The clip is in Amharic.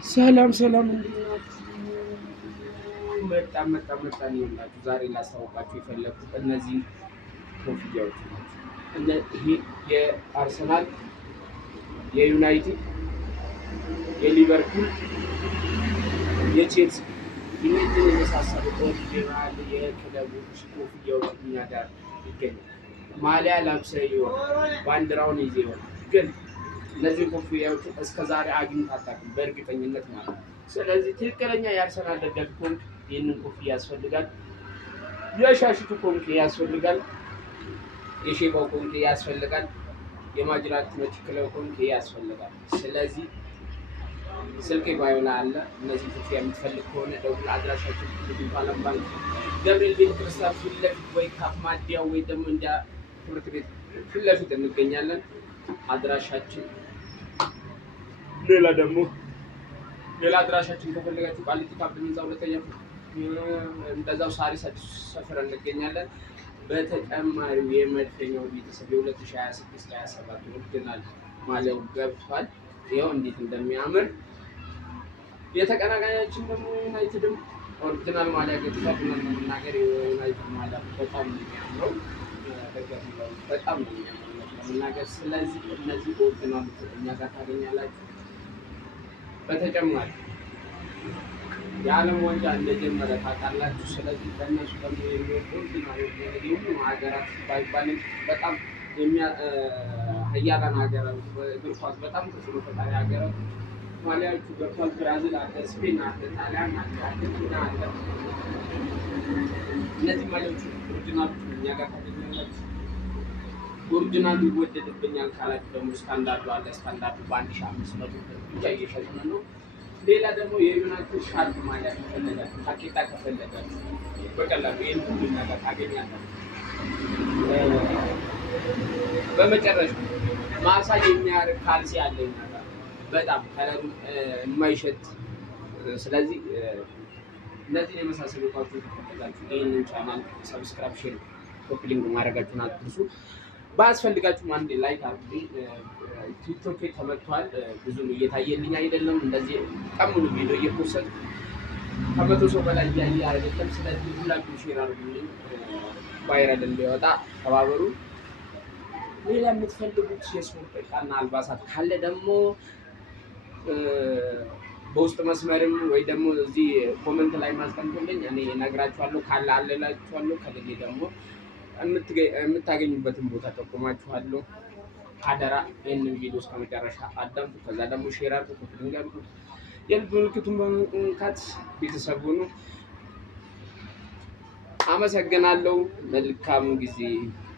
ሰላም መጣን ይላችሁ። ዛሬ ላስታውቃችሁ የፈለኩት እነዚህ ኮፍያዎች ናቸው። ይሄ የአርሰናል፣ የዩናይትድ፣ የሊቨርፑል፣ የቼልሲ እነዚህ የመሳሰሉ ኦሪጂናል የክለቦች ኮፍያዎች እኛ ጋር ይገኛል። ማሊያ ለብሰህ ይሆናል፣ ባንዲራውን ይዘህ ይሆናል፣ ግን እነዚህ ኮፍያዎች እስከዛሬ አግኝተህ አታውቅም በእርግጠኝነት ማለት ነው። ስለዚህ ትክክለኛ የአርሰናል ደጋፊ ከሆንክ ይህንን ኮፍያ ያስፈልጋል። የሻሽቱ ኮፍያ ያስፈልጋል። የሼባው ኮፍያ ያስፈልጋል። የማጅራት ክለብ ኮፍያ ያስፈልጋል። ስለዚህ ስልክ ባዮ ላይ አለ። እነዚህ ኮፍያ የምትፈልግ ከሆነ ደውል። አድራሻችን ዓለም ባንክ ገብርኤል ቤተ ክርስቲያን ፊት ለፊት ወይ ካፍ ማዲያ ወይ ደግሞ እንደ ትምህርት ቤት ፊት ለፊት እንገኛለን። አድራሻችን ሌላ አድራሻችን ከፈለጋችሁ ቃሊቲ ካምፕ ህንፃ ሁለተኛ እንደዛው ሳሪስ አዲስ ሰፈር እንገኛለን። በተጨማሪው የመድፈኛው ቤተሰብ የ2026-27 ኦሪጂናል ማሊያው ገብቷል። ይኸው እንዴት እንደሚያምር የተቀናቃኛችን ደግሞ ዩናይትድም ኦሪጂናል ማሊያ ገብቷል። መናገር የዩናይትድ ማሊያ በጣም ነው የሚያምረው፣ በጣም ነው የሚያምረው መናገር። ስለዚህ እነዚህ ኦሪጂናል እኛ ጋር ታገኛላችሁ። በተጨማሪ የዓለም ዋንጫ እንደጀመረ ታውቃላችሁ። ስለዚህ በእነሱ ደግሞ ኦሪጂናል የሁሉም ሀገራት ባይባልም በጣም ሀያላን ሀገራት እግር ኳስ በጣም ተጽዕኖ ፈጣሪ ሀገራት ማሊያዎቹ ገብቷል። ብራዚል አለ፣ ስፔን አለ፣ ጣሊያን አለ፣ አርጀንቲና አለ። እነዚህ ማሊያዎቹ ኦሪጂናል እኛ ጋር ታገኛላችሁ። ኦሪጂናል ይወደድብኛል ካላችሁ ደግሞ ስታንዳርዱ አለ። ስታንዳርዱ በ1500 ብቻ እየሸጥን ነው። ሌላ ደግሞ የዩናይትድ ሻርፕ ማሊያ ከፈለጋችሁ፣ ታኬታ ከፈለጋችሁ በቀላሉ ይህን ሁሉ ነገር ታገኛላችሁ። በመጨረሻ ማሳጅ የሚያደርግ ካልሲ አለኝ ነገር በጣም ከለሩ የማይሸት። ስለዚህ እነዚህን የመሳሰሉ እቃዎችን ከፈለጋችሁ ይህንን ቻናል ሰብስክራይብ፣ ሼር፣ ኮፒ ሊንክ ማድረጋችሁን አትርሱ። ባስፈልጋችሁም አንድ ላይክ አድርጉ። ቲክቶክ ተመቷል፣ ብዙም እየታየልኝ አይደለም። እንደዚህ ቀሙሉ ቪዲዮ እየፖስት ከመቶ ሰው በላይ እያየ አይደለም። ስለዚህ ሁላችሁም ሼር አድርጉልኝ፣ ቫይራል እንዲወጣ ተባበሩ። ሌላ የምትፈልጉት የስፖርት ዕቃና አልባሳት ካለ ደግሞ በውስጥ መስመርም ወይ ደግሞ እዚህ ኮሜንት ላይ ማስቀምጡልኝ፣ እኔ እነግራችኋለሁ። ካለ አለላችኋለሁ፣ ከሌለ ደግሞ የምታገኙበትን ቦታ ጠቁማችኋለሁ። አደራ ይህንን ቪዲዮ እስከ መጨረሻ አዳምጡ። ከዛ ደግሞ ሼር አድርጉ፣ ኮፒ የልብ ምልክቱን በመንካት ቤተሰብ ሁኑ። አመሰግናለሁ። መልካም ጊዜ